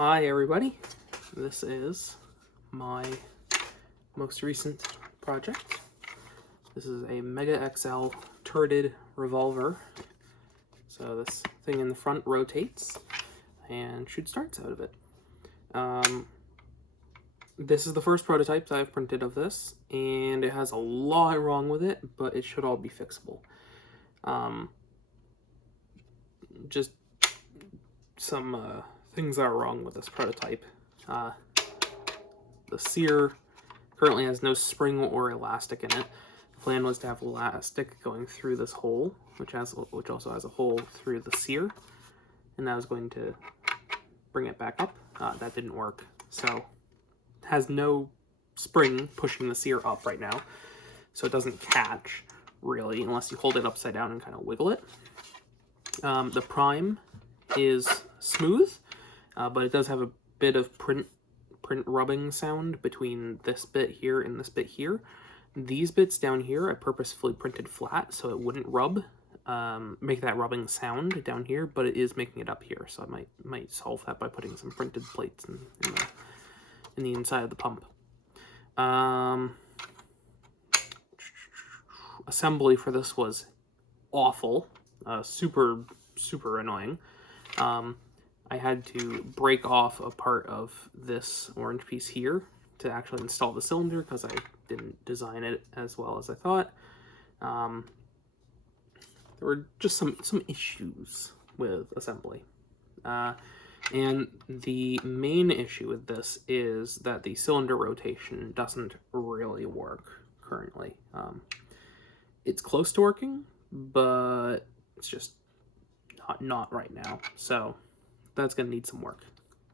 Hi everybody, this is my most recent project. This is a MegaXL turreted revolver. So this thing in the front rotates and shoots darts out of it. This is the first prototype that I've printed of this, and it has a lot wrong with it, but it should all be fixable. Just some things that are wrong with this prototype. The sear currently has no spring or elastic in it. The plan was to have elastic going through this hole, which also has a hole through the sear, and that was going to bring it back up. That didn't work, so it has no spring pushing the sear up right now, so it doesn't catch really unless you hold it upside down and kind of wiggle it. The prime is smooth, but it does have a bit of print rubbing sound between this bit here and this bit here. These bits down here I purposefully printed flat so it wouldn't rub, make that rubbing sound down here, but it is making it up here, so I might solve that by putting some printed plates in the inside of the pump. Assembly for this was awful, super annoying. I had to break off a part of this orange piece here to actually install the cylinder because I didn't design it as well as I thought. There were just some issues with assembly. And the main issue with this is that the cylinder rotation doesn't really work currently. It's close to working, but it's just not right now. So that's going to need some work.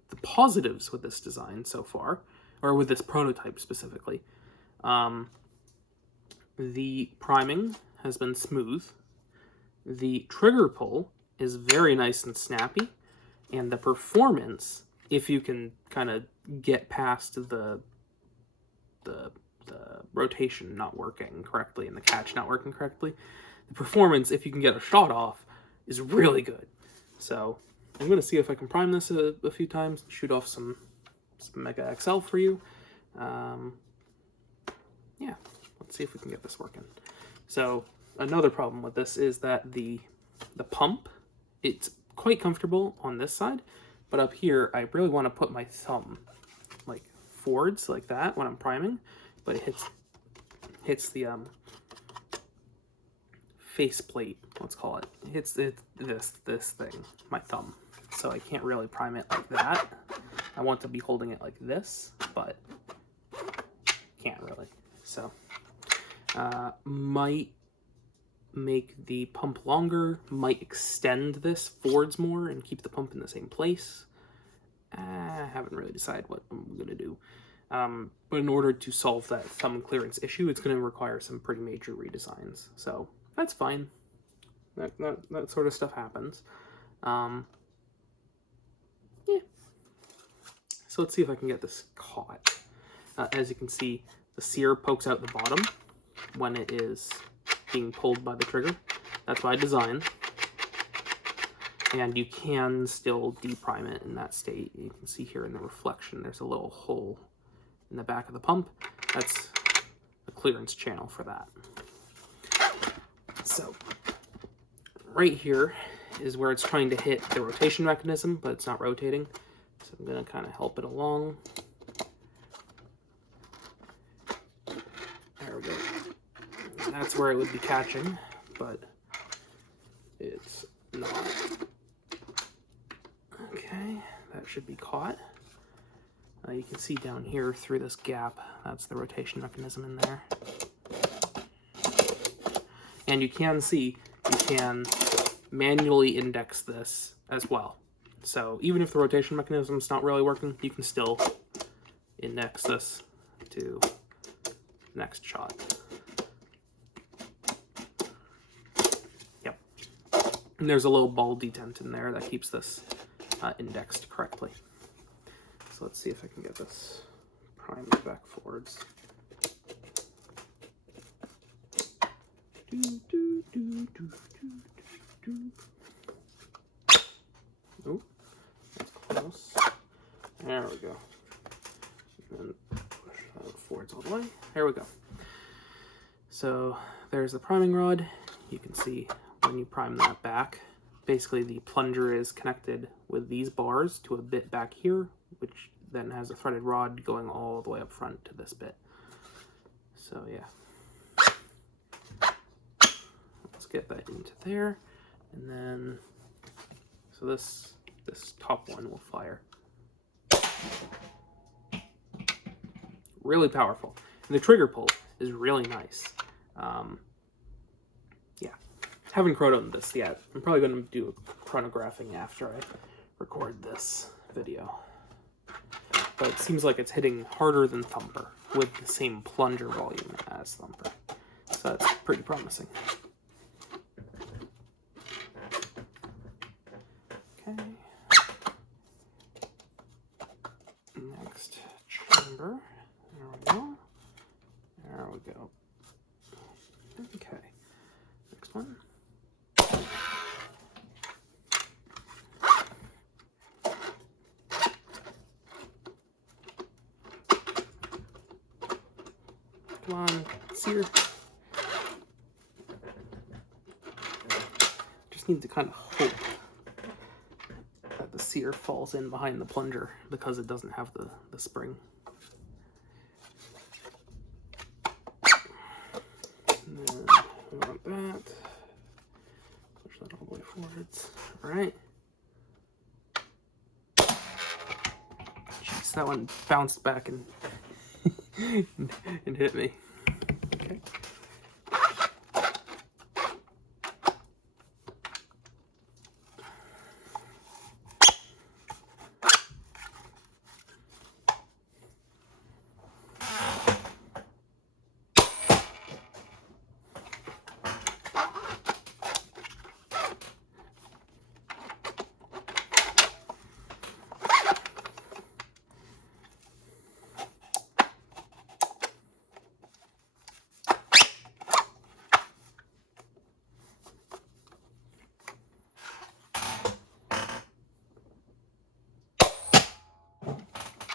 The positives with this design so far, or with this prototype specifically, the priming has been smooth, the trigger pull is very nice and snappy, and the performance, if you can kind of get past the rotation not working correctly and the catch not working correctly, the performance, if you can get a shot off, is really good. So I'm going to see if I can prime this a few times, shoot off some MegaXL for you. Yeah, let's see if we can get this working. So another problem with this is that the pump, it's quite comfortable on this side, but up here I really want to put my thumb like forwards like that when I'm priming, but it hits the faceplate, let's call it. It hits this thing, my thumb. So I can't really prime it like that. I want to be holding it like this, but can't really. So might make the pump longer, might extend this forwards more and keep the pump in the same place. I haven't really decided what I'm going to do. But in order to solve that thumb clearance issue, it's going to require some pretty major redesigns. So that's fine. That sort of stuff happens. Yeah. So let's see if I can get this caught. As you can see, the sear pokes out the bottom when it is being pulled by the trigger. That's by design. And you can still deprime it in that state. You can see here in the reflection, there's a little hole in the back of the pump. That's a clearance channel for that. So right here is where it's trying to hit the rotation mechanism, but it's not rotating. So I'm going to kind of help it along. There we go. That's where it would be catching, but it's not. Okay, that should be caught. You can see down here through this gap, that's the rotation mechanism in there. And you can see, you can manually index this as well. So even if the rotation mechanism is not really working, you can still index this to next shot. Yep. And there's a little ball detent in there that keeps this indexed correctly. So let's see if I can get this primed back forwards. Oh, that's close. There we go. And push that forwards all the way. There we go. So there's the priming rod. You can see when you prime that back, basically the plunger is connected with these bars to a bit back here, which then has a threaded rod going all the way up front to this bit. So yeah. Let's get that into there. And then, so this top one will fire. Really powerful. And the trigger pull is really nice. Yeah. Haven't chronoed this yet. I'm probably going to do chronographing after I record this video. But it seems like it's hitting harder than Thumper with the same plunger volume as Thumper. So that's pretty promising. Okay. Next chamber. There we go. There we go. Okay. Next one. Come on, sear. Just need to kind of hope that the sear falls in behind the plunger because it doesn't have the spring. And then we want that. Push that all the way forwards. All right. Jeez, that one bounced back and and hit me. Okay.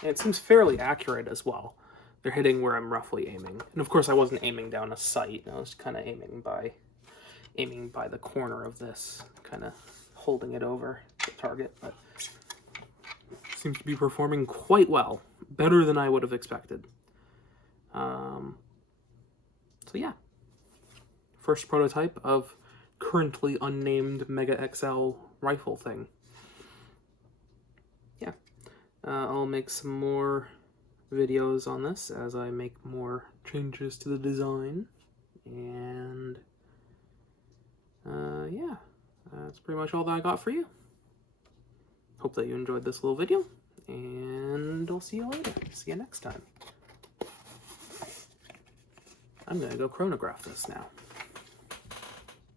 And it seems fairly accurate as well. They're hitting where I'm roughly aiming. And of course I wasn't aiming down a sight. I was kind of aiming by the corner of this, kind of holding it over the target, but it seems to be performing quite well. Better than I would have expected. So yeah. First prototype of currently unnamed MegaXL rifle thing. Yeah. I'll make some more videos on this as I make more changes to the design. And yeah, that's pretty much all that I got for you. Hope that you enjoyed this little video, and I'll see you later. See you next time. I'm gonna go chronograph this now.